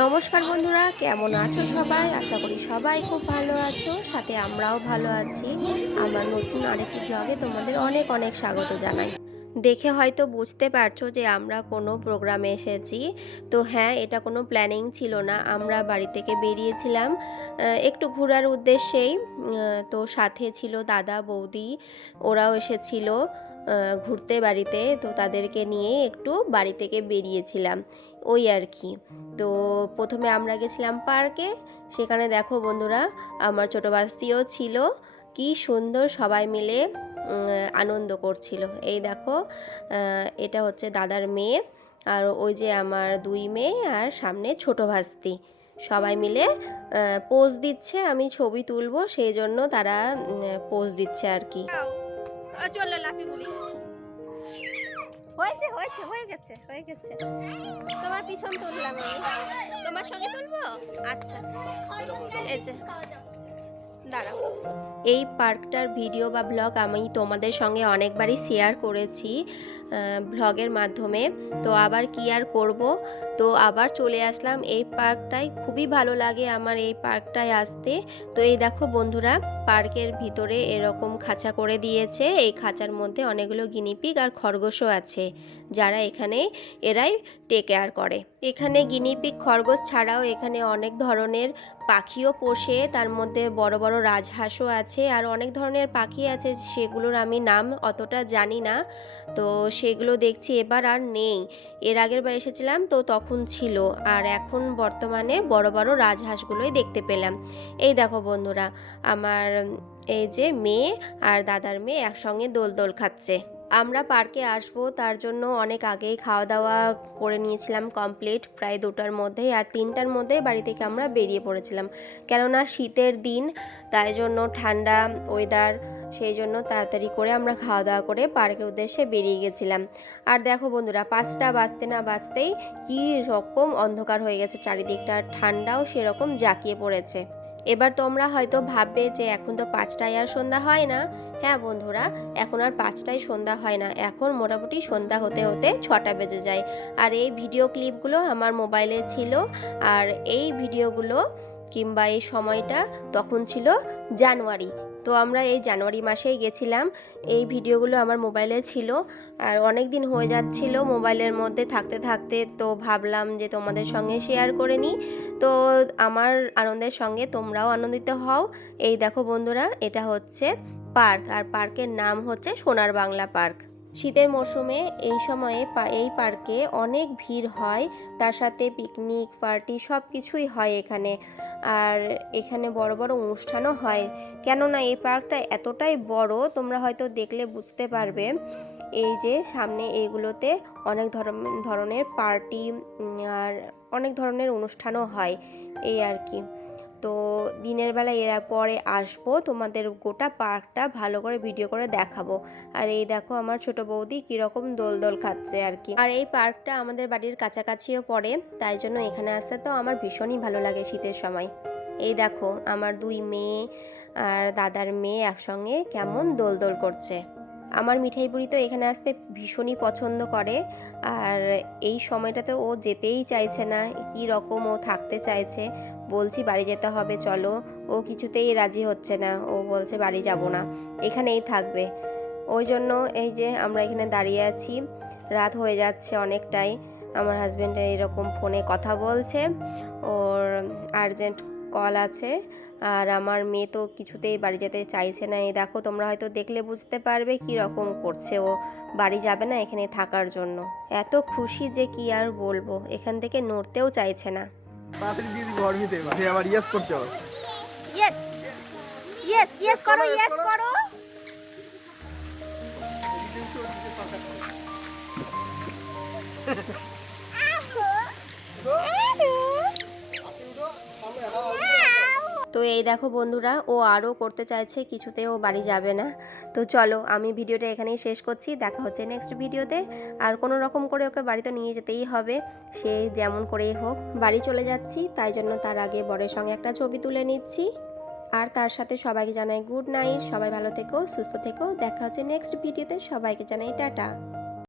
নমস্কার বন্ধুরা, কেমন আছো সবাই? আশা করি সবাই খুব ভালো আছো, সাথে আমরাও ভালো আছি। আমার নতুন আরেকটি ব্লগে তোমাদের অনেক অনেক স্বাগত জানাই। দেখে হয়তো বুঝতে পারছো যে আমরা কোনো প্রোগ্রামে এসেছি। তো হ্যাঁ, এটা কোনো প্ল্যানিং ছিল না, আমরা বাড়ি থেকে বেরিয়েছিলাম একটু ঘোরার উদ্দেশ্যেই। তো সাথে ছিল দাদা বৌদি, ওরাও এসেছিল ঘুরতে বাড়িতে। তো তাদেরকে নিয়ে একটু বাড়ি থেকে বেরিয়েছিলাম, ওই আর কি। তো প্রথমে আমরা গেছিলাম পার্কে। সেখানে দেখো বন্ধুরা, আমার ছোটো বাস্তিও ছিল। কি সুন্দর সবাই মিলে আনন্দ করছিল। এই দেখো, এটা হচ্ছে দাদার মেয়ে, আর ওই যে আমার দুই মেয়ে, আর সামনে ছোটো ভাস্তি। সবাই মিলে পোজ দিচ্ছে, আমি ছবি তুলবো সেই জন্য তারা পোজ দিচ্ছে আর কি। চলো লাফি বলি, হয়েছে হয়েছে, হয়ে গেছে হয়ে গেছে। তোমার পিছন তুললাম আমি, তোমার সঙ্গে তুলবো। আচ্ছা, এই যে দাঁড়াও। এই পার্কটার ভিডিও বা ব্লগ আমি তোমাদের সঙ্গে অনেকবারই শেয়ার করেছি ব্লগের মাধ্যমে। তো আবার কি আর করব, তো আবার চলে আসলাম এই পার্কটায়। খুবই ভালো লাগে আমার এই পার্কটায় আসতে। তো এই দেখো বন্ধুরা, পার্কের ভিতরে এরকম খাঁচা করে দিয়েছে। এই খাঁচার মধ্যে অনেকগুলো গিনিপিগ আর খরগোশও আছে, যারা এখানে এরাই টেক কেয়ার করে। এখানে গিনিপিগ খরগোশ ছাড়াও এখানে অনেক ধরনের পাখিও পোষে, তার মধ্যে বড় বড় রাজহাঁসও আছে, আর অনেক ধরনের পাখি আছে, সেগুলোর আমি নাম অতটা জানি না। তো সেগুলো দেখছি এবার আর নেই। এর আগের বার এসেছিলাম তো তখন ছিল, আর এখন বর্তমানে বড় বড় রাজহাঁসগুলোই দেখতে পেলাম। এই দেখো বন্ধুরা, আমার এই যে মেয়ে আর দাদার মেয়ে একসঙ্গে দোল দোল খাচ্ছে। আমরা পার্কে আসবো তার জন্য অনেক আগেই খাওয়া দাওয়া করে নিয়েছিলাম কমপ্লিট, প্রায় 2টার মধ্যেই, আর 3টার মধ্যেই বাড়ি থেকে আমরা বেরিয়ে পড়েছিলাম। কেননা শীতের দিন, তাই জন্য ঠান্ডা ওয়েদার, সেই জন্য তাড়াতাড়ি করে আমরা খাওয়া দাওয়া করে পার্কের উদ্দেশ্যে বেরিয়ে গেছিলাম। আর দেখো বন্ধুরা, 5টা বাজতে না বাজতেই কী রকম অন্ধকার হয়ে গেছে চারিদিকটা, ঠান্ডাও সেরকম জাঁকিয়ে পড়েছে। এবার তোমরা হয়তো ভাববে যে এখন তো 5টায় আর সন্ধ্যা হয় না। হ্যাঁ বন্ধুরা, এখন আর 5টায় সন্ধ্যা হয় না, এখন মোটামুটি সন্ধ্যা হতে হতে 6টা বেজে যায়। আর এই ভিডিও ক্লিপগুলো আমার মোবাইলে ছিল, আর এই ভিডিওগুলো কিংবা এই সময়টা তখন ছিল জানুয়ারি। তো আমরা এই জানুয়ারি মাসেই গেছিলাম। এই ভিডিওগুলো আমার মোবাইলে ছিল, আর অনেক দিন হয়ে যাচ্ছিল মোবাইলের মধ্যে থাকতে থাকতে, তো ভাবলাম যে তোমাদের সঙ্গে শেয়ার করে নিই। তো আমার আনন্দের সঙ্গে তোমরাও আনন্দিত হও। এই দেখো বন্ধুরা, এটা হচ্ছে পার্ক, আর পার্কের নাম হচ্ছে সোনার বাংলা পার্ক। শীতের মরশুমে এই সময়ে এই পার্কে অনেক ভিড় হয়, তার সাথে পিকনিক পার্টি সব কিছুই হয় এখানে। আর এখানে বড় বড় অনুষ্ঠানও হয়, কেননা এই পার্কটা এতটাই বড়, তোমরা হয়তো দেখলে বুঝতে পারবে। এই যে সামনে এইগুলোতে অনেক ধরনের পার্টি আর অনেক ধরনের অনুষ্ঠানও হয়, এই আর কি। তো দিনের বেলা এরা পরে আসবো, তোমাদের গোটা পার্কটা ভালো করে ভিডিও করে দেখাবো। আর এই দেখো আমার ছোট বৌদি কীরকম দোল দোল খাচ্ছে আর কি। আর এই পার্কটা আমাদের বাড়ির কাছাকাছিও পড়ে, তাই জন্য এখানে আসতে তো আমার ভীষণই ভালো লাগে শীতের সময়। এই দেখো আমার দুই মেয়ে আর দাদার মেয়ে একসঙ্গে কেমন দোল দোল করছে। আমার মিঠাই বুড়ি তো এখানে আসতে ভীষণই পছন্দ করে, আর এই সময়টাতে ও যেতেই চাইছে না, কী রকম ও থাকতে চাইছে। বলছি বাড়ি যেতে হবে চলো, ও কিছুতেই রাজি হচ্ছে না, ও বলছে বাড়ি যাব না, এখানেই থাকবে। ওই জন্য এই যে আমরা এখানে দাঁড়িয়ে আছি, রাত হয়ে যাচ্ছে অনেকটাই। আমার হাজব্যান্ড এরকম ফোনে কথা বলছে, ওর আর্জেন্ট কল আছে, আর আমার মেয়ে তো কিছুতেই বাড়ি যেতে চাইছে না। এই দেখো, তোমরা হয়তো দেখলে বুঝতে পারবে কি রকম করছে, ও বাড়ি যাবে না, এখানে থাকার জন্য এত খুশি যে কি আর বলবো, এখান থেকে নড়তেও চাইছে না। ইয়েস ইয়েস ইয়েস করো, ইয়েস করো। তো এই দেখো বন্ধুরা, ও আরও করতে চাইছে, কিছুতে ও বাড়ি যাবে না। তো চলো আমি ভিডিওটা এখানেই শেষ করছি, দেখা হচ্ছে নেক্সট ভিডিওতে। আর কোনো রকম করে ওকে বাড়িতে নিয়ে যেতেই হবে, সে যেমন করেই হোক। বাড়ি চলে যাচ্ছি, তাই জন্য তার আগে বরের সঙ্গে একটা ছবি তুলে নিচ্ছি। আর তার সাথে সবাইকে জানাই গুড নাইট, সবাই ভালো থেকো, সুস্থ থেকো, দেখা হচ্ছে নেক্সট ভিডিওতে, সবাইকে জানাই টাটা।